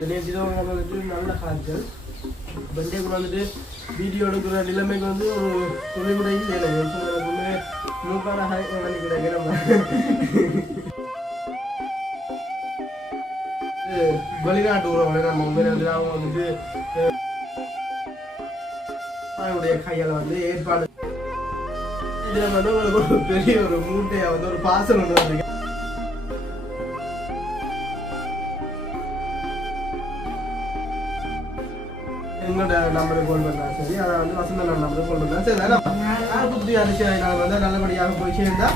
வந்துட்டு நல்ல காய்ச்சல் பண்டேக்கு வந்துட்டு வீடியோ எடுக்கிற நிலைமைக்கு வந்து ஒரு துணி கூட இல்லை எனக்கு மூக்கான வந்து கிடைக்கிறேன் வெளிநாட்டு உறவுகளை நம்ம உண்மையில வந்து அவங்க வந்துட்டு அவங்களுடைய கையால் வந்து ஏற்பாடு இதில் வந்து உங்களுக்கு ஒரு பெரிய ஒரு மூட்டையை வந்து ஒரு பார்சல் ஒன்று வந்து எங்களோட நம்பருக்கு கால் பண்ணா சரி அதை வந்து வசந்த நம்பருக்கு கால் பண்ணா சரி நான் புத்தி அரிசி நான் வந்து நல்லபடியாக போய் சேர்ந்தா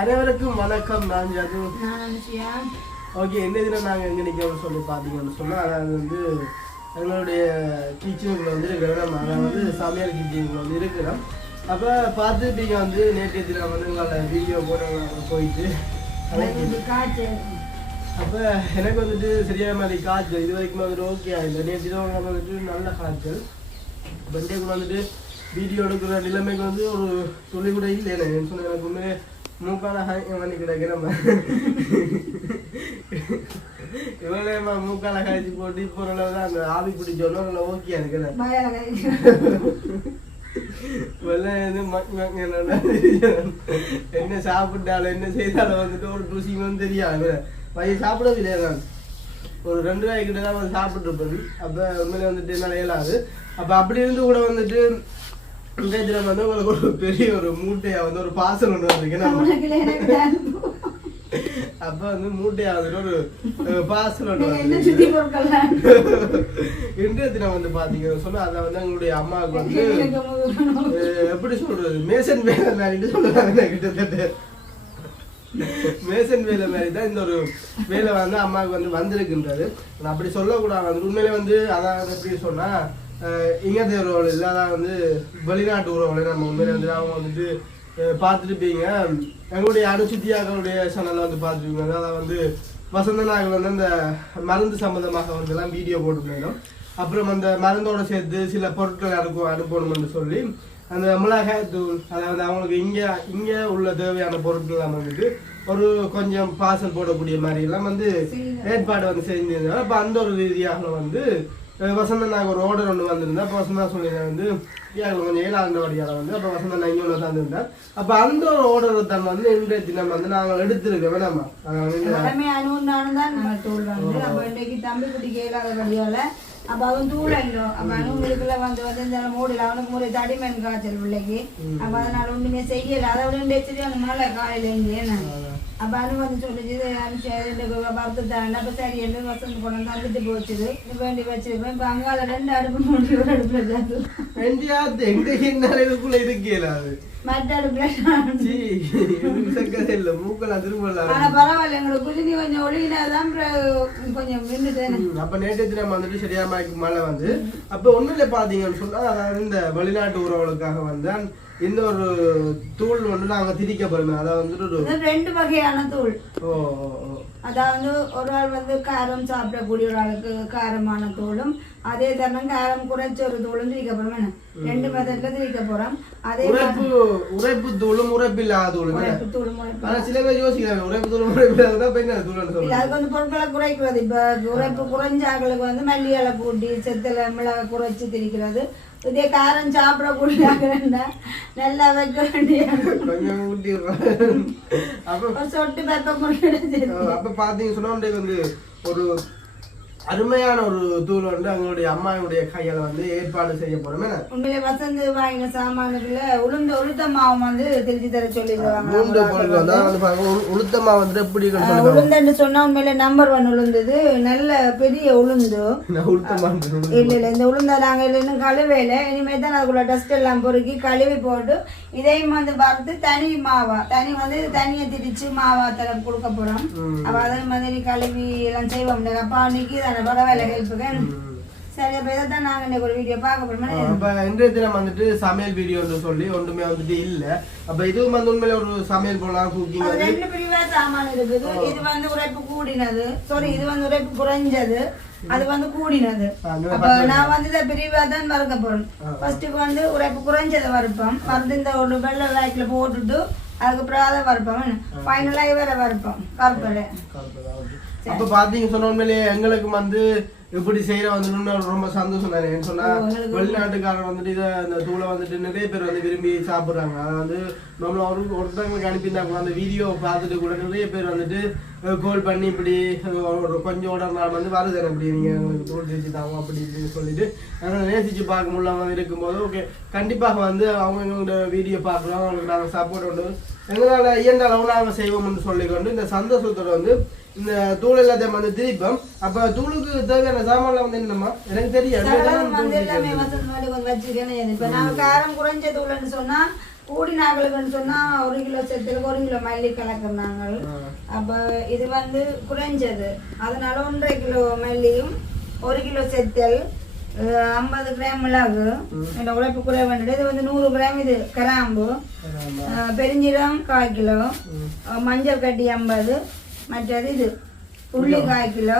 அனைவருக்கும் வணக்கம். நான் ஜது. ஓகே, என்ன இதில் நாங்கள் எங்கே நிற்கிறோம்னு சொல்லி பார்த்தீங்கன்னு சொன்னால் அதாவது வந்து எங்களுடைய கிச்சனுக்குள்ள வந்து இருக்கிறோம். அதாவது வந்து சமையல் கிச்சனுக்குள்ள வந்து இருக்கிறோம். அப்போ பார்த்துட்டீங்க வந்து நேற்று தினம் வந்து உங்களோட வீடியோ போயிட்டு அப்போ எனக்கு வந்துட்டு சரியான மாதிரி காய்ச்சல் இது வரைக்கும் வந்துட்டு ஓகே ஆகிஇல்லை. நேற்று தினம் வந்துட்டு நல்ல காய்ச்சல் பண்டேக்கு வந்துட்டு வீடியோ எடுக்கிற நிலைமைக்கு வந்து ஒரு துளி கூட இல்லை. எனக்கு சொன்ன எனக்கு ஒன்று மூக்கான பண்ணி கிடைக்கிறேன் இவ்வளோ மூக்கால கழிச்சு போட்டு இப்போ தான் அந்த ஆவி பிடிச்சோன்னா நல்லா ஓகே இருக்கிறேன். என்ன சாப்பிட்டாலும் என்ன செய்தாலும் வந்துட்டு ஒரு ருசியும் தெரியாது. பையன் சாப்பிடவில்லையா நான் ஒரு 2 ரூபாய்க்கிட்ட தான் வந்து சாப்பிட்டு இருப்பேன். அப்போ உண்மையிலே வந்துட்டு என்னால் இயலாது. அப்போ அப்படி இருந்து கூட வந்துட்டு இந்த இதில் வந்து உங்களுக்கு ஒரு பெரிய ஒரு மூட்டையா வந்து ஒரு பார்சல் ஒன்று வந்திருக்கேன். அப்போ வந்து மூட்டையா வந்துட்டு ஒரு பார்சல் ஒன்று இன்றைய தினம் வந்து பார்த்தீங்கன்னு சொன்னால் அதை வந்து எங்களுடைய அம்மாவுக்கு வந்து எப்படி சொல்றது மேசன் வேலை மாதிரி சொல்லுவாங்க. கிட்டத்தட்ட மேசன் வேலை மாதிரி தான் இந்த ஒரு வேலை வந்து அம்மாவுக்கு வந்து வந்திருக்கின்றது. அப்படி சொல்லக்கூடாது. வந்து உண்மையிலே வந்து அதான் எப்படி சொன்னால் இங்கே உறவுகள் இல்லை, அதான் வந்து வெளிநாட்டு உறவுகளை நம்ம உண்மையிலே வந்து அவங்க வந்துட்டு பார்த்துருப்பீங்க. எங்களுடைய அனுசுத்தியாக்களுடைய சேனலில் வந்து பார்த்துருப்பீங்க. அதான் வந்து வசந்த நாங்கள் வந்து அந்த மருந்து சம்மந்தமாக வந்து எல்லாம் வீடியோ போட்டுருந்தோம். அப்புறம் அந்த மருந்தோடு சேர்த்து சில பொருட்கள் அனுப்பணும்னு சொல்லி அந்த மிளகாய் தூள் அதாவது அவங்களுக்கு இங்கே உள்ள தேவையான பொருட்கள் எல்லாம் வந்துட்டு ஒரு கொஞ்சம் பார்சல் போடக்கூடிய மாதிரி எல்லாம் வந்து ஏற்பாடு வந்து செஞ்சிருந்தாங்க. அப்போ அந்த ஒரு ரீதியாக வந்து வசந்த நாங்கள் ஒரு ஆர்டர் ஒன்று வந்திருந்தேன். அப்போ வசந்தா சொல்லியிருந்தேன் வந்து கொஞ்சம் 7ஆம் வடியால் வந்து அப்போ வசந்த நான் இங்கே ஒன்று தந்துருந்தேன். அப்போ அந்த ஒரு ஆர்டர் தான் வந்து இன்றைய தினம் வந்து நாங்கள் எடுத்துருக்கோம். வேணாமா தம்பி கேளாத வழியால அப்ப அவன் தூளோ அப்ப அவங்களுக்குள்ள வந்து இந்த மூடில அவனுக்கு ஒரு தடிமன் காய்ச்சல் பிள்ளைக்கு. அப்ப அதனால ஒண்ணுமே செய்யல. அதை விட அந்த மழை காலையில இருந்து அப்ப அனு வந்து சொல்லிச்சு பருத்து தரேன். அப்ப சரி என்று வசந்து கொண்டு வந்துட்டு போச்சுது வேண்டி வச்சிருப்பேன். இப்ப அங்கால 2 அடுப்பு மூடி ஒரு அடுப்புல ஜாத்து மற்ற அடுப்புல பரவாயில்ல எங்களுக்கு குதினி கொஞ்சம் ஒழுகினாதான் கொஞ்சம் மின்னுட்டேன். அப்ப நேற்று தினம் வந்துட்டு சரியா மழை வந்து அப்ப ஒண்ணுல பாத்தீங்கன்னு சொன்னா அதாவது இந்த வெளிநாட்டு உறவுகளுக்காக வந்து இந்த ஒரு தூள் வந்து நாங்க திரிக்க போறோம். அதாவது வந்துட்டு 2 வகையான தூள். அதாவது ஒரு ஆள் வந்து காரம் சாப்பிடக்கூடிய ஒரு ஆளுக்கு காரமான தூளும் அதே தரம் காரம் குறைச்ச ஒரு தூளும் திரிக்க போறோம். 2 மெத்தட்ல திரிக்க போறோம். அதே உரைப்பு தூளும் உரைப்பில்லாத தூளும். சில பேர் யோசிக்கிறாங்க உரைப்பு தூளும் உரைப்பில்லாத தூள். அது வந்து பொருட்களை குறைக்கிறது. இப்ப உரைப்பு குறைஞ்ச ஆக்களுக்கு வந்து மல்லி இலை கூட்டி செத்துல மிளகா குறைச்சி திரிக்கிறது. இதே காரம் சாப்பிடக்கூடிய நல்லா வைக்க வேண்டிய சொட்டு அப்ப பாத்தீங்க சொன்னா வந்து ஒரு அருமையான ஒரு தூள் வந்து அவங்களுடைய அம்மாவுடைய கையால வந்து ஏற்பாடு செய்ய போறோம். உண்மையிலே வசந்து வாங்கின சாமானுக்குள்ள உளுத்த மாவு வந்து திருச்சி தர சொல்லிடுவாங்க. உளுத்த மாவு வந்து எப்படி உளுந்துன்னு சொன்னா உண்மையில நம்பர் 1 உளுந்தது. நல்ல பெரிய உளுந்து இல்ல இந்த உளுந்த நாங்க இன்னும் கழுவையில இனிமே தான் அதுக்குள்ள டஸ்ட் எல்லாம் பொறுக்கி கழுவி போட்டு இதையும் வந்து வறுத்து தனி வந்து தனியை திரிச்சு மாவா தர கொடுக்க போறோம். அப்ப அதே மாதிரி கழுவி எல்லாம் செய்வோம். அப்பா அன்னைக்கு பரவாயில்ல ஹெல்ப்புக்கு சரி அப்ப இதைத்தான் நாங்க இன்னைக்கு ஒரு வீடியோ பார்க்க போறோம். அப்ப இன்றைய தினம் வந்துட்டு சமையல் வீடியோன்னு சொல்லி ஒன்றுமே வந்துட்டு இல்ல. அப்ப இதுவும் வந்து உண்மையில ஒரு சமையல் போலாம் குக்கிங் அது ரெண்டு பிரிவா சாமான் இருக்குது. இது வந்து உரைப்பு கூடினது, சாரி இது வந்து உரைப்பு குறைஞ்சது, அது வந்து கூடினது. அப்ப நான் வந்து இதை பிரிவா தான் வறுக்க போறேன். ஃபர்ஸ்ட்டுக்கு வந்து உரைப்பு குறைஞ்சதை வறுப்போம், வந்து இந்த ஒரு வெள்ளை லைட்ல போட்டுட்டு அதுக்கப்புறம் அதை வறுப்போம். ஃபைனலா இவரை வறுப்போம் கருப்பலை. அப்ப பாத்தீங்க சொன்ன உண்மையிலேயே எங்களுக்கு வந்து இப்படி செய்யற வந்து ரொம்ப சந்தோஷம் தானே. ஏன்னு சொன்னா வெளிநாட்டுக்காரர் வந்துட்டு இதை இந்த தூளை வந்துட்டு நிறைய பேர் வந்து விரும்பி சாப்பிடுறாங்க. அது வந்து நம்மள ஒருத்தவங்களுக்கு அனுப்பியிருந்தா கூட அந்த வீடியோ பார்த்துட்டு கூட நிறைய பேர் வந்துட்டு கோல் பண்ணி இப்படி ஒரு கொஞ்சம் நாள் வந்து வருது அப்படி நீங்க உங்களுக்கு தூள் செஞ்சு தாங்க அப்படி இப்படின்னு சொல்லிட்டு நாங்கள் நேசிச்சு பார்க்க முடியாம இருக்கும்போது ஓகே கண்டிப்பாக வந்து அவங்க எங்களோட வீடியோ பார்க்குறோம், அவங்களுக்கு நாங்கள் சப்போர்ட் உண்டு, எங்களால் இயன்ற அளவு நாங்கள் செய்வோம்னு சொல்லிக்கொண்டு இந்த சந்தோஷத்தோட வந்து இந்த தூள் எல்லாத்தையும் வந்து திரிப்போம். அப்ப தூளுக்கு தேவையான சாமான்லாம் வந்து என்னமா எனக்கு தெரியாது. இப்ப நாங்க காரம் குறைஞ்ச தூள்னு சொன்னா கூடி நாங்களுக்குன்னு சொன்னா 1 கிலோ செத்துக்கு 1 கிலோ மல்லி கலக்குறாங்க. அப்ப இது வந்து குறைஞ்சது, அதனால 1.5 கிலோ மல்லியும் 1 கிலோ செத்தல் 50 கிராம் மிளகு உழைப்பு குறை வேண்டியது. இது வந்து 100 கிராம் இது கிராம்பு, பெருஞ்சீரம் 1/4 கிலோ, மஞ்சள் கட்டி 50, மற்றது இது உள்ளி 1/4 கிலோ,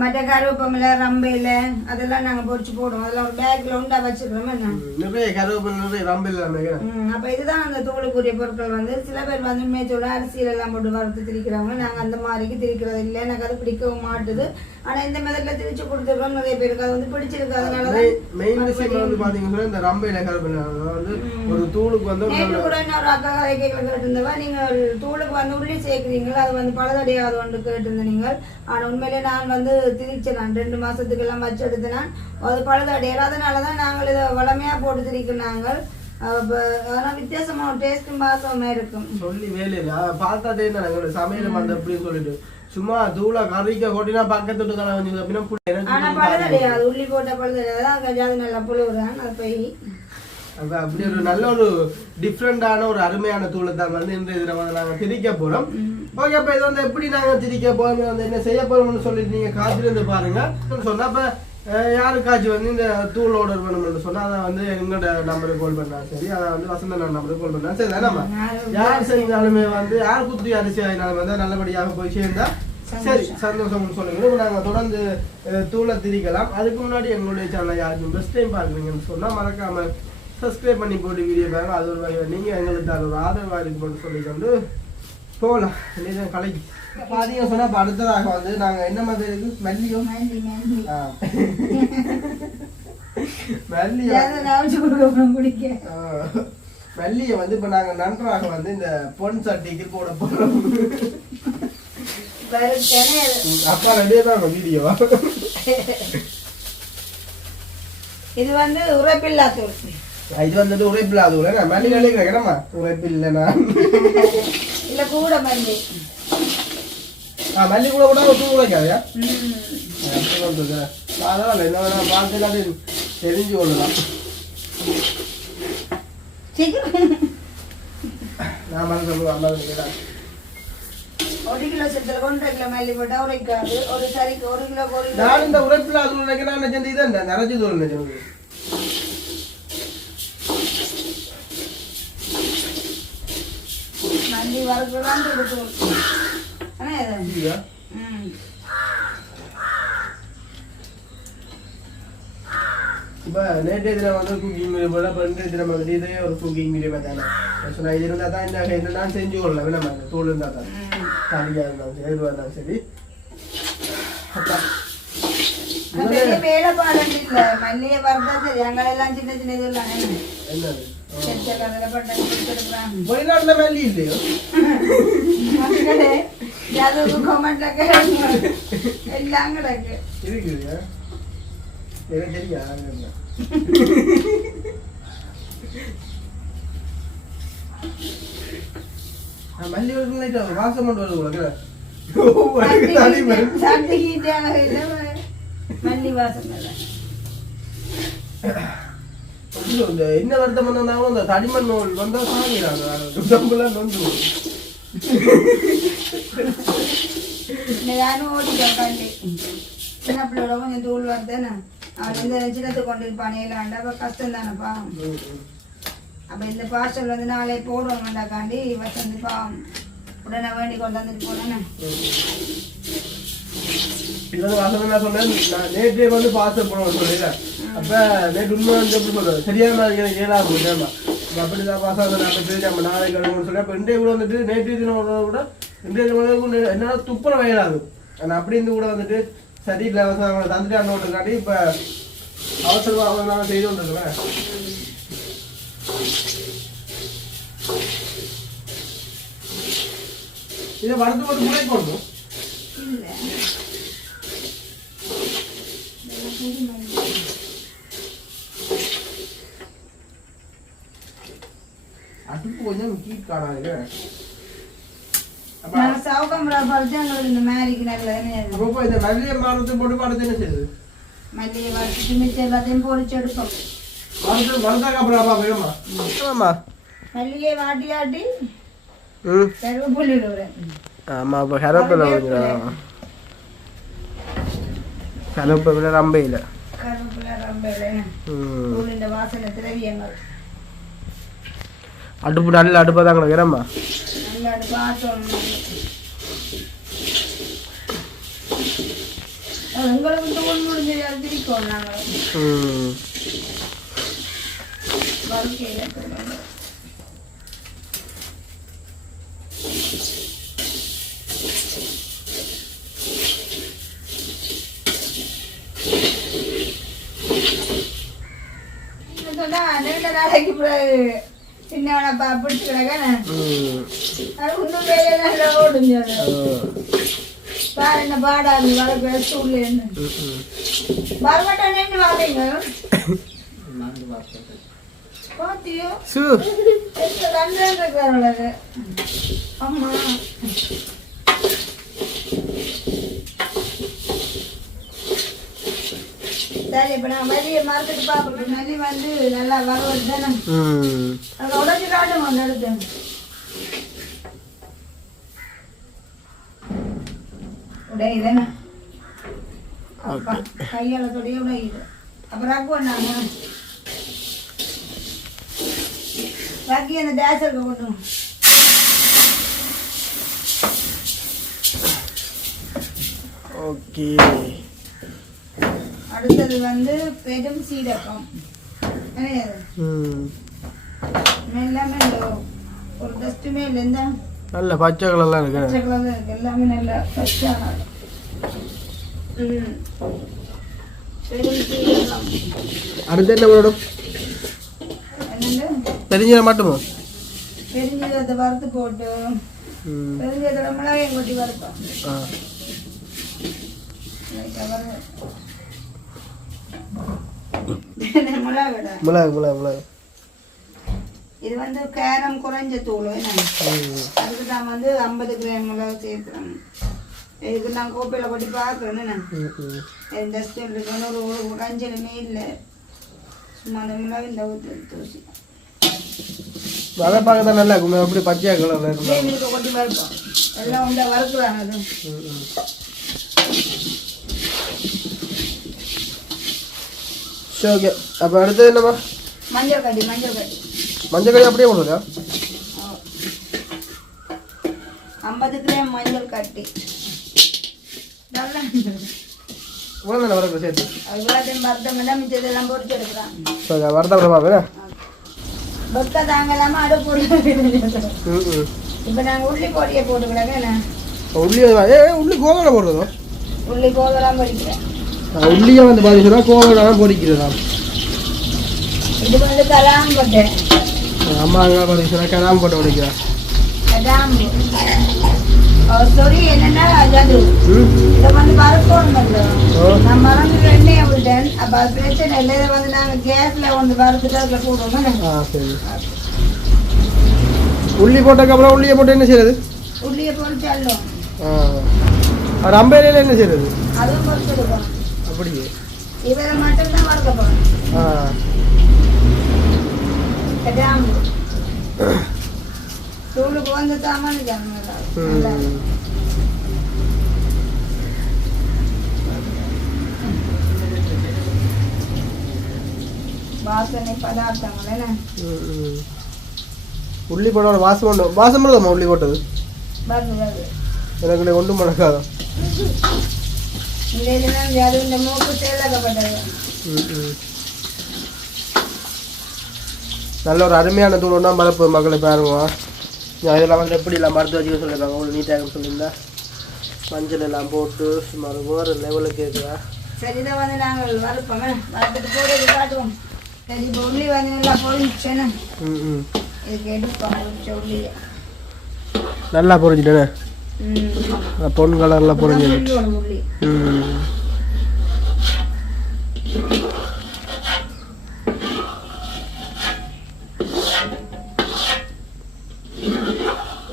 மற்ற கருவேப்பமில்லை ரம்பையில அதெல்லாம் நாங்க பொரிச்சு போடுவோம். அதெல்லாம் ஒரு பேக்ல உண்டா வச்சுக்கிறோம். நிறைய கருவேப்பிலை ரம்பையில. அப்ப இதுதான் அந்த தூளுக்குரிய பொருட்கள். வந்து சில பேர் வந்து மேய்ச்சோட அரிசியில எல்லாம் போட்டு வறுத்து திரிக்கிறவங்க, நாங்க அந்த மாதிரிக்கு திரிக்கிறது இல்லை, எனக்கு அது பிடிக்கவும் மாட்டுது. ஆனா இந்த மெதட்ல திரிச்சு கொடுத்துருக்கோம் நிறைய பேருக்கு அது வந்து பிடிச்சிருக்கு. அதனாலதான் மெயின் விஷயம் வந்து பாத்தீங்கன்னா இந்த ரம்பையில கருவேப்பிலை வந்து ஒரு தூளுக்கு வந்து நேற்று கூட இன்னொரு அக்கா கதைகளை கேட்டிருந்தவா, நீங்கள் தூளுக்கு வந்து உள்ளி சேர்க்குறீங்களா அது வந்து பலதடையாது ஒன்று கேட்டிருந்த நீங்கள். ஆனா உண்மையிலே நான் வந்து திரிச்சேன், நான் 2 மாசத்துக்கு எல்லாம் வச்சு எடுத்தேன், அது பழுதடையல. அதனாலதான் நாங்கள் இதை வளமையா போட்டு திரிக்கிறாங்க. ஆனா வித்தியாசமா டேஸ்டும் பாசமே இருக்கும். சொல்லி வேலையில பார்த்தாதே நாங்க சமையல் வந்து அப்படின்னு சொல்லிட்டு சும்மா தூளா கறிக்க கொட்டினா பக்கத்துட்டு தானே வந்து அப்படின்னா. ஆனா பழுதடையாது, உள்ளி போட்ட பழுதடையாது, அது நல்லா புழுவுறான் அது போய். அப்படி ஒரு நல்ல ஒரு டிஃப்ரெண்டான ஒரு அருமையான தூளை தான் வந்து இந்த இதில் வந்து நாங்கள் திரிக்க போறோம். ஓகே, அப்போ இதை வந்து எப்படி நாங்கள் திரிக்க போறோம், வந்து என்ன செய்ய போறோம்னு சொல்லிட்டு நீங்க காத்திருந்து பாருங்க. சொன்னா அப்ப யாருக்காச்சும் வந்து இந்த தூள் ஆர்டர் பண்ணணும்னு சொன்னா அதை வந்து எங்களோட நம்பருக்கு கால் பண்ணா சரி, அதை வந்து வசந்த நம்பருக்கு கால் பண்ணா சரி. நம்ம யார் செஞ்சாலுமே வந்து யார் குத்தி அரிசி ஆகினாலும் வந்து நல்லபடியாக போய் சேர்ந்தா சரி சந்தோஷம்னு சொல்லுங்க. நாங்கள் தொடர்ந்து தூளை திரிக்கலாம். அதுக்கு முன்னாடி எங்களுடைய சேனலை யாருக்கும் பெஸ்ட் டைம் பார்க்குறீங்கன்னு சொன்னா மறக்காம சப்ஸ்கிரைப் பண்ணி போட்டு வீடியோ பாருங்க. அது ஒரு வகையில் நீங்கள் எங்களுக்கு அது ஒரு ஆதரவாக இருக்கு போட்டு சொல்லிக்கொண்டு போகலாம். இன்னும் கலைக்கு பார்த்தீங்க சொன்னால் இப்போ அடுத்ததாக வந்து நாங்கள் என்ன மாதிரி இருக்கு மல்லியும் மல்லியை வந்து இப்போ நாங்கள் நன்றாக வந்து இந்த பொன் சட்டிக்கு போட போகிறோம். அப்பா ரெண்டே தான் வீடியோ. இது வந்து உரைப்பில்லா தூள். இது வந்துட்டு உரைப்பில்லா தூள். நான் மல்லி நினைக்கிறேன் கிடமா உரைப்பில்லைண்ணா இல்ல கூட மல்லி மல்லி கூட கூட தூள் உரைக்காதையா? அதனால என்ன பார்த்து எல்லாத்தையும் தெரிஞ்சு கொள்ளலாம். நான் மறந்து 1 கிலோ செத்துல 1.5 கிலோ மல்லி போட்டா உரைக்காது. ஒரு சரிக்கு 1 கிலோ நான் இந்த உரைப்பில்லா தூள் நினைக்கிறேன். நினைச்சது இதான் நிறைஞ்சு தூள் நினைச்சது. மல்லி வறுக்கலாம் தூள். இப்போ நேற்றைய தினம் வந்து குக்கிங் வீடியோ போல இப்போ இன்றைய தினம் வந்து இதே ஒரு குக்கிங் வீடியோ தானே சொன்னா. இது இருந்தால் தான் இந்த என்ன நான் செஞ்சு கொள்ளலாம். நம்ம தூள் இருந்தால் தான் தனியாக இருந்தாலும் சரி எதுவாக இருந்தாலும் சரி. வேலைப்பாடு இல்லை மல்லியை வறுத்தா சரி. அங்கெல்லாம் சின்ன சின்ன இது என்னது வெளிநாட்டுல மல்லி இல்லையோ எல்லாம் கிடக்கு இருக்குங்க. எனக்கு தெரியும் மல்லி வாசம் கொண்டு வருது மல்லி வாசம் என்ன வருத்தம் வந்தாலும் இந்த தடிமண் நோல் வந்தா சாகிறாங்க நொந்து நானும் ஓடிட்டேன். சின்ன பிள்ளையோட கொஞ்சம் தூள் வருதுன்னு அவன் எந்த சின்னத்தை கொண்டு பணியிலாண்டா அப்போ கஷ்டம் தானேப்பா. அப்போ இந்த பார்சல் வந்து நாளை போடுவோம்டாக்காண்டி வசந்துப்பா உடனே வேண்டி கொண்டு வந்துட்டு போனேன்னு. இது வந்து வாசல் நான் சொன்னேன், நான் நேற்றே வந்து பார்சல் போனோம் சொல்லல. அப்போ நேற்று உண்மை வந்து எப்படி சொல்றது சரியான எனக்கு ஏழாக போட்டேன். அப்படிதான் பாசம் அப்போ நம்ம நாளைக்கு கழுவுன்னு சொல்லி அப்போ இன்றைய கூட வந்துட்டு நேற்று தினம் கூட இன்றைய என்னன்னா துப்புற வயலாது. ஆனால் அப்படி இருந்து கூட வந்துட்டு சரி இல்லை அவசரம் தந்துட்டு அண்ணோட்டுக்காண்டி இப்போ அவசரமாக அவங்க நான் செய்து கொண்டிருக்கிறேன். இதை வளர்த்து போட்டு முளை போடணும். அடுப்பு கொஞ்சம் கீட் காணாது. சவுக்கம்பரா பறிச்சு எங்களுக்கு இந்த மேரிக்கு நல்ல அப்போ இந்த மல்லிகை மரத்தை போட்டு படுத்து என்ன செய்யுது? மல்லிகை வறுத்து மிச்சம் எல்லாத்தையும் பொறிச்சு எடுப்போம். வளர்த்தாக்க அப்புறம் வேணுமா? ஆமா மல்லிகை வாட்டி ஆட்டி கருவேப்பிலை விடுறேன். ஆமா அப்போ கருவேப்பிலை கருவேப்பிலை ரொம்ப இல்லை. கருவேப்பிலை ரொம்ப இல்லை. இந்த வாசனை திரவியங்கள் அடுப்பு நல்ல அடுப்பாக தான் கிடக்குறேம்மா. நல்ல அடுப்பு ஆட்டணும். எங்களுக்கு தோல் முடிஞ்சு திரிக்கோம் நாங்கள் வாழ்க்கையில். சொன்னா 2 நாளைக்கு பிறகு சின்னவனப்பா பிடிச்சு கிடக்கானே அது ஒன்றும் வேலையே நல்லா ஓடுங்க. பாரு என்ன பாடாது வர ஸ்கூல்ல இருந்து வரமாட்டானேன்னு வாங்க பாத்தியோ இருக்காரு. அம்மா சரி இப்ப நான் மல்லியை மறந்துட்டு பாப்பேன். மல்லி வந்து நல்லா வரவது தானே அதை உடச்சு காட்டும் அந்த இடத்து. உடையுதானே கையால தொடைய உடையுது. அப்புறம் ரக்குவோம் நாங்க ரக்கி அந்த டேசருக்கு கொண்டு ஓகே. அடுத்தது வந்து பெரும் சீரகம் எல்லாமே ஒரு டஸ்ட்டுமே இல்லை. இந்த நல்ல பச்சை கலர்லாம் இருக்கு. பச்சை கலர் இருக்கு எல்லாமே நல்ல பச்சை. பெரும் சீரகம் அடுத்து என்ன மேடம்? என்னண்டு தெரிஞ்சதை மட்டுமோ? பெருஞ்சீரகத்தை வறுத்து போட்டு பெருஞ்சீரகத்தோட மிளகாயும் கொட்டி வறுத்தோம். மிளகு இது வந்து கேரம் குறைஞ்ச தூள். அதுக்கு நான் வந்து 50 கிராம் மிளகு சேர்க்கிறேன். இதுக்கு நான் கோப்பையில் கொட்டி பார்க்குறேன். டஸ்ட் இருக்குன்னு ஒரு அஞ்சலுமே இல்லை. சும்மா அந்த மிளகு இந்த ஊற்று தூசி அதை பார்க்க தான் நல்லா இருக்கும். அப்படி பச்சையாக கலர் கொட்டி வறுப்போம். எல்லாம் உண்டா வறுக்குறாங்க. அது சரி ஓகே. அப்போ அடுத்தது என்னம்மா? மஞ்சள் கட்டி மஞ்சள் கட்டி அப்படியே போடுறதா? 50 கிராம் மஞ்சள் கட்டி இவ்வளோ தானே வரக்கு சேர்த்து இவ்வளோத்தையும் வறுத்தமெல்லாம் மிச்சதெல்லாம் பொறிச்சு எடுக்கிறான். சரி வரதா பார்ப்பேன். வெக்க தாங்கலாமா அடுப்பு. இப்போ நாங்கள் உள்ளி பொடியை போட்டுக்கிறாங்க. உள்ளி கோவலை போடுறதோ? உள்ளி கோவலாம் பொடிக்கிறேன். உள்ளியை வந்து பார்த்தீங்கன்னா கோவலாம் பொடிக்கிறதா? இது வந்து கராம்பட்டு. அம்மா அங்கே பார்த்தீங்கன்னா கராம்பட்டு உடைக்கிறேன். கராம்பு சொரி என்னன்னா அது இதை வந்து வறுக்கணும். நான் மறந்து எண்ணெயை விட்டேன். அப்போ அது பிரச்சனை இல்லை. இதை வந்து நாங்கள் கேஸில் வந்து வறுத்துட்டு அதில் போடுவோம். சரி. உள்ளி போட்டதுக்கப்புறம் உள்ளியை போட்டு என்ன செய்யறது? உள்ளியை பொறிச்சாலும் ரம்பையில என்ன செய்யறது? அதுவும் பொறிச்சிருக்கோம். அப்படியே இவரை மட்டும்தான் வறுக்கப்படும். கராம்பு தூளுக்கு வந்து சாமான் வாசனை பதார்த்தங்கள் என்ன உள்ளி போட வாசம் உண்டு வாசம் வருதாம்மா உள்ளி போட்டது வருது எனக்கு ஒன்றும் மணக்காதா இந்த இதுதான் அது இந்த மூக்கு தேலக்கப்பட்டது நல்ல ஒரு அருமையான தூள் ஒன்றா மரப்பு மக்களை பாருங்க இதெல்லாம் வந்து எப்படி இல்லை மருத்துவ வச்சுக்க சொல்லியிருக்காங்க அவ்வளோ நீட்டாக சொல்லியிருந்தா மஞ்சள் எல்லாம் போட்டு சுமார் வேறு லெவலுக்கு இருக்குதா சரி இதை வந்து நாங்கள் வறுப்போமே வறுத்துட்டு போட்டு காட்டுவோம் சரி இப்போ உள்ளி வந்து நல்லா பொறிஞ்சுச்சேன்னு இதுக்கு எடுப்போம் உள்ளியை நல்லா பொறிஞ்சிட்டேனே பொன் கலரில் பொறிஞ்சு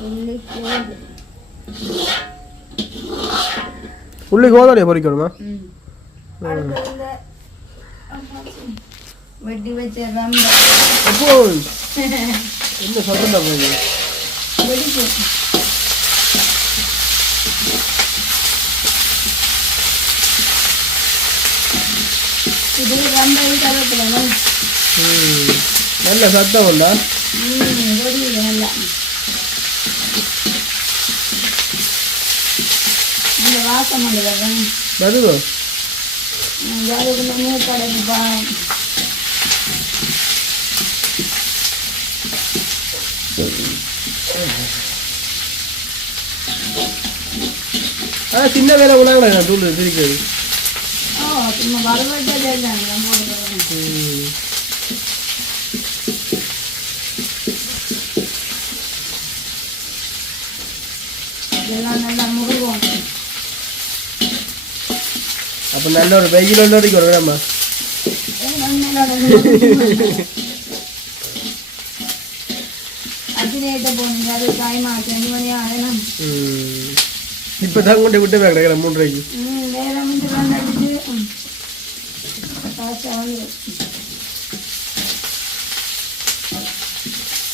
உள்ளி உள்ளி கோதாரியை பொறிக்கணுமா வெட்டி வச்ச அப்போ என்ன சொல்றா போய் இது ரொம்ப கருவேப்பிலை நல்ல சத்தம் உண்டா நல்லா இந்த வாசம் வருதோ மூக்கடைப்பா சின்ன வேலை உணவுல தூள் பிரிக்கிறது சும்மா வரவேற்ற இதெல்லாம் நல்லா முருவோம் அப்போ நல்ல ஒரு வெயில் வரைக்கும் வரும் நம்ம அத்தினேட்ட போனீங்க அது டைம் ஆச்சு 5 மணி ஆகணும் இப்போ தான் கொண்டு விட்டு கிடக்கிற 3 ரூபாய்க்கு வேற வந்து வந்துச்சு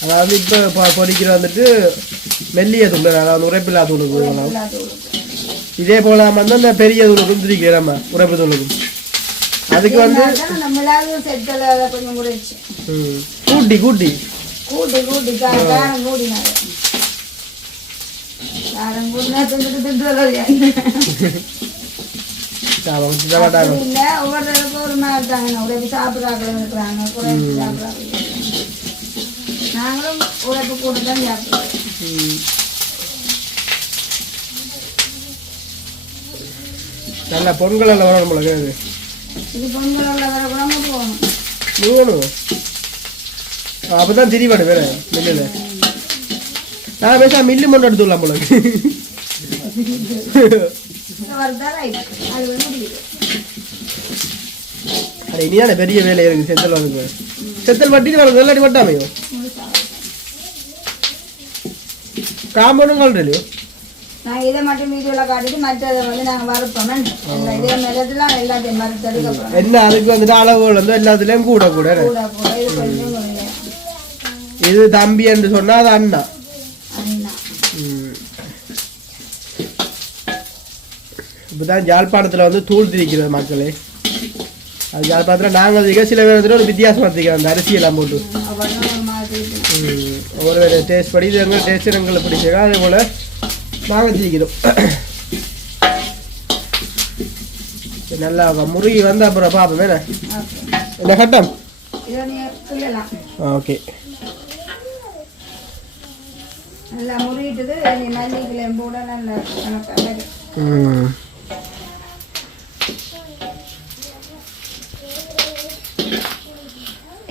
அதாவது இப்போ பொடிக்கிற வந்துட்டு மெல்லிய தூள் அதாவது உரைப்பில்லா தூளுக்கு இதே போல வந்து அந்த பெரிய தூளுக்கும் திரிக்கிறோம் உரைப்பு தூளுக்கும் அதுக்கு வந்து கொஞ்சம் முடிச்சு கூட்டி கூட்டி கூட்டி கூட்டி காரம் கூடினாரு காரம் கூடினா தின்னுட்டு இல்ல ஒவ்வொருத்தருக்கும் ஒரு மாதிரி இருக்காங்க உரைப்பு சாப்பிட்றாங்க இருக்கிறாங்க குறைப்பு சாப்பிட்றாங்க நாங்களும் உரைப்பு கூட தான் சாப்பிடுவோம் நல்ல பொங்கல் எல்லாம் வரணும் போல இது பொங்கல் வர கூட போகணும் நீங்கணும் அப்பதான் திரிவாடு வேற மில்லுல நான் பேச மில்லு மண்ணு எடுத்துடலாம் போல அட இனியான பெரிய வேலை இருக்கு செத்தல் வந்து செத்தல் வட்டிட்டு வர வெள்ளாடி வட்டாமையோ காம்பவுண்டும் கல்றலையோ நான் இதை மட்டும் வீடியோல காட்டிட்டு மற்றதை வந்து நாங்க வறுப்போம் இதே மெல்லத்துல எல்லாத்தையும் மறுத்ததுக்கு அப்புறம் என்ன அதுக்கு வந்துட்டு அளவுகள் வந்து எல்லாத்துலயும் கூட கூட இது கொஞ்சம் இது தம்பி என்று சொன்னா அது அண்ணா இப்பதான் யாழ்ப்பாணத்துல வந்து தூள் திரிக்கிறது மக்களே அது யாழ்ப்பாணத்துல நாங்கள் திரிக்க சில பேர் வந்துட்டு ஒரு வித்தியாசமா திரிக்கிறோம் அந்த அரிசி எல்லாம் போட்டு ஒவ்வொரு டேஸ்ட் படி இது எங்க டேஸ்ட் எங்களை பிடிச்சிருக்கோம் அதே போல நாங்கள் திரிக்கிறோம் நல்லா முருகி வந்து அப்புறம் பார்ப்போம் என்ன கட்டம் ஓகே நல்லா முறியிட்டது மல்லிகளை போட நல்லா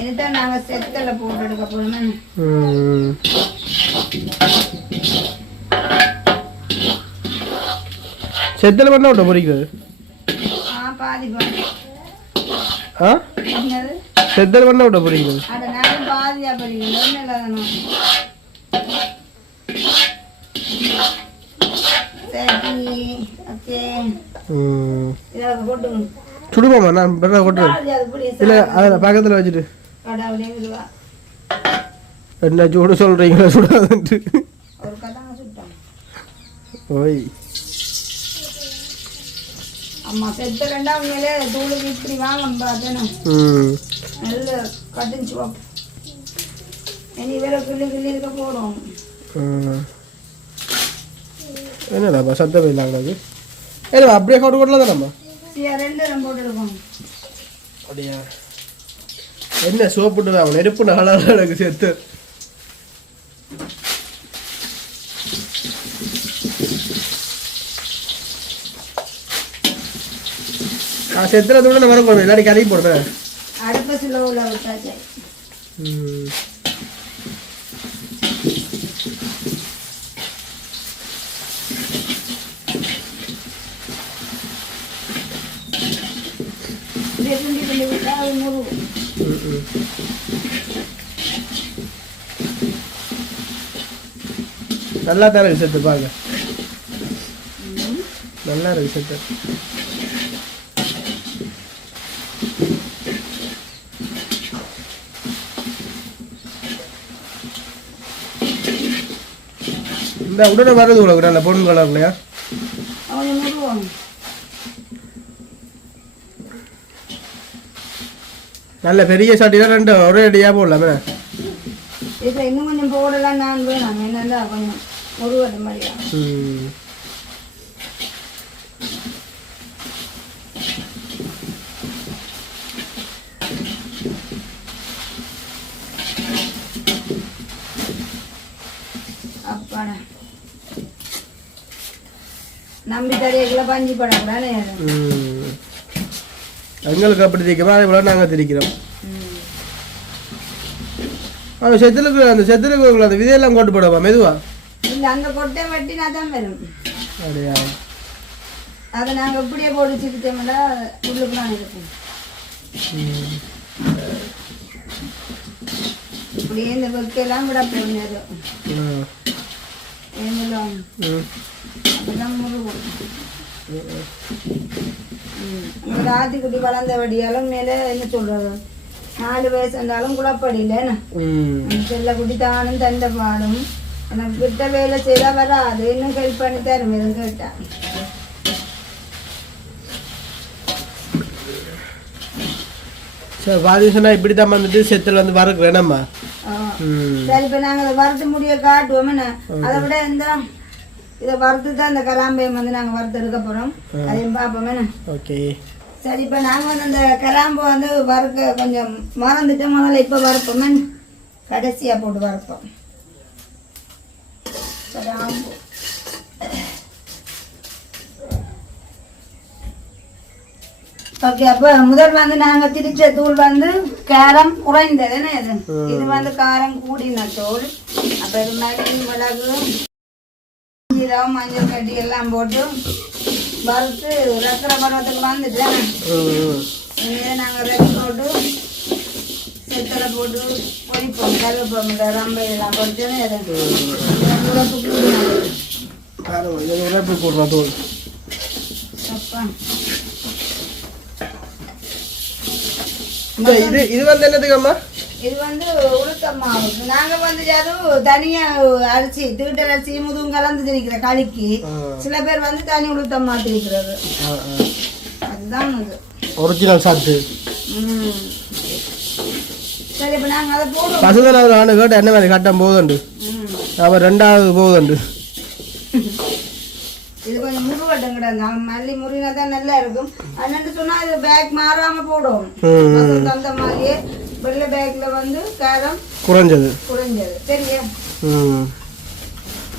இதுதான் நாங்கள் செத்தல போட்டு எடுக்க போறோமே செத்தல பண்ண விட்ட பொறிக்கிறது பாதி பாதி செத்தல் பண்ண விட்ட பொறிக்கிறது அட நானும் பாதியா பொறிக்கிறேன் ஒன்றும் இல்லாதனும் சுடுவோமா நான் கொட்டுறேன் இல்லை அதில் பக்கத்தில் வச்சுட்டு என்ன சூடு சொல்கிறீங்களா சுடாதுன்ட்டு ஓய் அம்மா செத்த ரெண்டாவது மேலே தூளுக்கு இப்படி வாங்க பார்த்தேன்னா நல்ல கட்டிஞ்சு வைப்போம். இனி வேற கிள்ளி இருக்க போடும். என்னடாப்பா சத்தம் இல்லாங்க ஏன்னா அப்படியே கோட்டு கோட்டில் தானம்மா ரெண்டு போட்டுருக்கோம். அப்படியா என்ன சோப்புட்டு தான் நெருப்பு நாளாக எனக்கு சேர்த்து செத்துல தூட நான் வரும் இல்லாடி கறி போடுறேன் அடுப்ப ஸ்லோவில் விட்டாச்சு. நல்லா தான் இருக்கு செத்து பாருங்க நல்லா இருக்கு செத்து இந்த உடனே வரது உள்ள நல்ல பொண்ணு கலர்லையா நல்ல பெரிய சட்டினா ரெண்டு ஒரே அடியாக போடலாமே இப்போ இன்னும் கொஞ்சம் போடலாம் நான் வேணாம் என்னென்னா கொஞ்சம் ஒரு வட்டம் மாதிரியா அப்பாடா நம்பி தடையக்குள்ள பஞ்சு படக்கூடாது எங்களுக்கு அப்படி திரிக்கிறோம் அதே போல நாங்கள் திரிக்கிறோம். அது செத்துலுக்கு அந்த செத்துலுக்கு அந்த விதையெல்லாம் கொண்டு போடுவா மெதுவா இல்லை அந்த கொட்டை வெட்டினா தான் வரும். அப்படியா அதை நாங்கள் இப்படியே போட்டு வச்சுக்கிட்டோம்னா உள்ளுக்குலாம் இருக்கும். இப்படியே இந்த கொக்கையெல்லாம் விட போயிருந்தது ஏங்கெல்லாம் அப்படிதான் முருகும். ராத்திக்குட்டி வளர்ந்த வடியாலும் மேலே என்ன சொல்றது 4 வயசு இருந்தாலும் குழப்படி இல்லைன்னு செல்ல குட்டி தானும் தண்டை பாடும் எனக்கு கிட்ட வேலை செய்தா வராது இன்னும் ஹெல்ப் பண்ணி தரும் எதுவும் கேட்டா. சரி பாதி சொன்னா இப்படி தான் வந்துட்டு செத்துல வந்து வரக்கு வேணாமா சரி இப்போ நாங்கள் அதை வறுத்து முடிய காட்டுவோம்னா அதை விட இந்த இதை வறுத்து தான் இந்த கராம்பையம் வந்து நாங்கள் வறுத்து எடுக்க போகிறோம் அதையும் பார்ப்போமே. ஓகே சரி இப்போ நாங்கள் வந்து அந்த கராம்பை வந்து வறுக்க கொஞ்சம் மறந்துட்டு முதல்ல இப்போ வறுப்போமே கடைசியாக போட்டு வறுப்போம். கராம்பு ஓகே. அப்போ முதல் வந்து நாங்கள் திரிச்ச தூள் வந்து காரம் குறைந்ததுன்னு இது வந்து காரம் கூடின தூள். அப்போ இது மாதிரி மிளகு ஜீரகம் மஞ்சள் கட்டி எல்லாம் போட்டு வறுத்து ரக்கிற பருவத்துக்கு வந்துட்டேன். இங்கே நாங்கள் ரெடி போட்டு செத்தலை போட்டு பொரிப்போம் கருவேப்போம் ரம்பை எல்லாம் பொரிச்சோன்னு உரைப்பு போடுறோம் தூள். அப்பா இது வந்து என்னதுக்கம்மா இது வந்து உளுத்தம் மாவு. நாங்கள் வந்து யாரும் தனியாக அரிசி தீட்டல் அரிசி முதுகும் கலந்து திரிக்கிற களிக்கு சில பேர் வந்து தனி உளுத்தம் மாற்றிருக்கிறது அதுதான் அது ஒரிஜினல் சாப்பிட்டு. சரி இப்போ நாங்கள் அதை போடுவோம். பசுதல் ஒரு ஆண்டு கேட்டு என்ன மாதிரி கட்டம் போகுதுண்டு அவர் 2வது போகுதுண்டு. இது கொஞ்சம் முருகட்டம் கிடந்தாங்க மல்லி முருகினா தான் நல்லா இருக்கும். என்னன்னு சொன்னால் இது பேக் மாறாமல் போடும் அந்த மாதிரியே வெள்ளை பேக்ல வந்து காரம் குறைஞ்சது சரியா.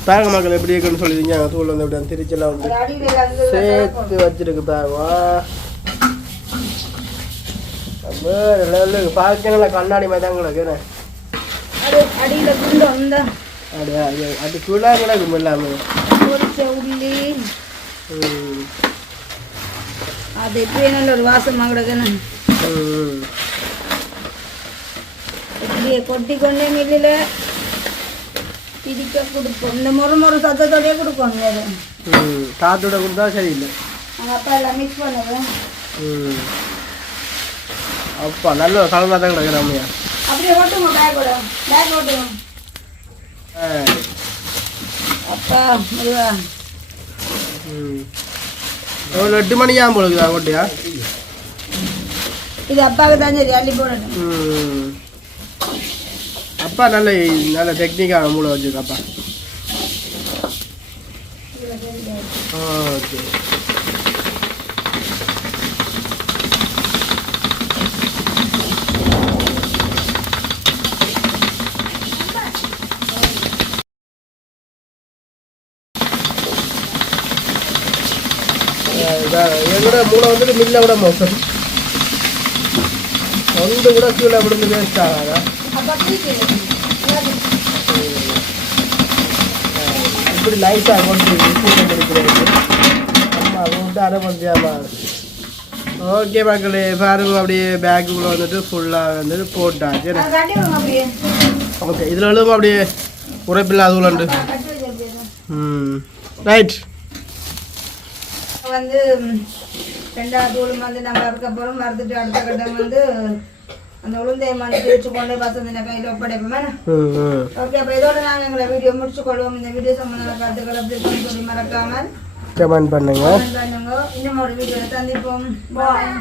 பேக மக்கள் எப்படி இருக்குன்னு சொல்லிடுங்க தூள் வந்து அப்படி திருச்செல்லாம் வந்து சேர்த்து வச்சிருக்கு பேகா பார்க்க கண்ணாடி மாதிரி தான் கிடக்கு அடியில குண்டு வந்த அப்படியா அது குழா கிடக்கும் இல்லாம பொரிச்ச உள்ளி அது எப்படி நல்ல ஒரு வாசமாக கிடக்குன்னு இப்படியே கொட்டி கொண்டே மில்லில் பிடிக்க கொடுப்போம். இந்த முறை சத்தத்தோடய கொடுப்போம். அது காத்தோட கொடுத்தா சரியில்லை. நாங்கள் அப்பா எல்லாம் மிக்ஸ் பண்ணுவோம். அப்பா நல்ல கலந்தால் தான் கிடக்குற அம்மையா அப்படியே ஓட்டுங்க பேக் ஓட்டுங்க அப்பா முருகா ஒரு 8 மணிக்கு ஆகும் போலுக்குதா கொட்டையா? இது அப்பாவுக்கு தான் சரி அள்ளி போடணும். அப்பா நல்ல நல்ல டெக்னிக்கான மூளை வச்சுருக்காப்பா. ஓகே எங்களோட மூளை வந்துட்டு மில்லை விட மோசம். ஒன்று கூட கீழே விழுந்து வேஸ்ட் ஆகாதா? இப்படி நைஸாக கொண்டு முடிக்கிறது அம்மா விட்டு அரை பண்ணியாமா. ஓகே மக்களே பாருங்க, அப்படியே பேக்குக்குள்ளே வந்துட்டு ஃபுல்லாக வந்துட்டு போட்டாச்சு. ஓகே இதில் எழுதும் அப்படியே உரைப்பில்லாத உலண்டு. ரைட் வந்து 2வது தூளும் வந்து நம்ம அதுக்கப்புறம் வறுத்துட்டு அடுத்த கட்டம் வந்து அந்த உளுந்தையை வந்து பிரித்து கொண்டு வசந்த கையில் ஒப்படைப்போமே. ஓகே, அப்போ இதோட நாங்கள் எங்களை வீடியோ முடிச்சுக்கொள்வோம். இந்த வீடியோ சம்பந்தமான கருத்துக்களை அப்படி சொல்லி மறக்காமல் கமெண்ட் பண்ணுங்க. இன்னும் ஒரு வீடியோவில் சந்திப்போம். பாய்.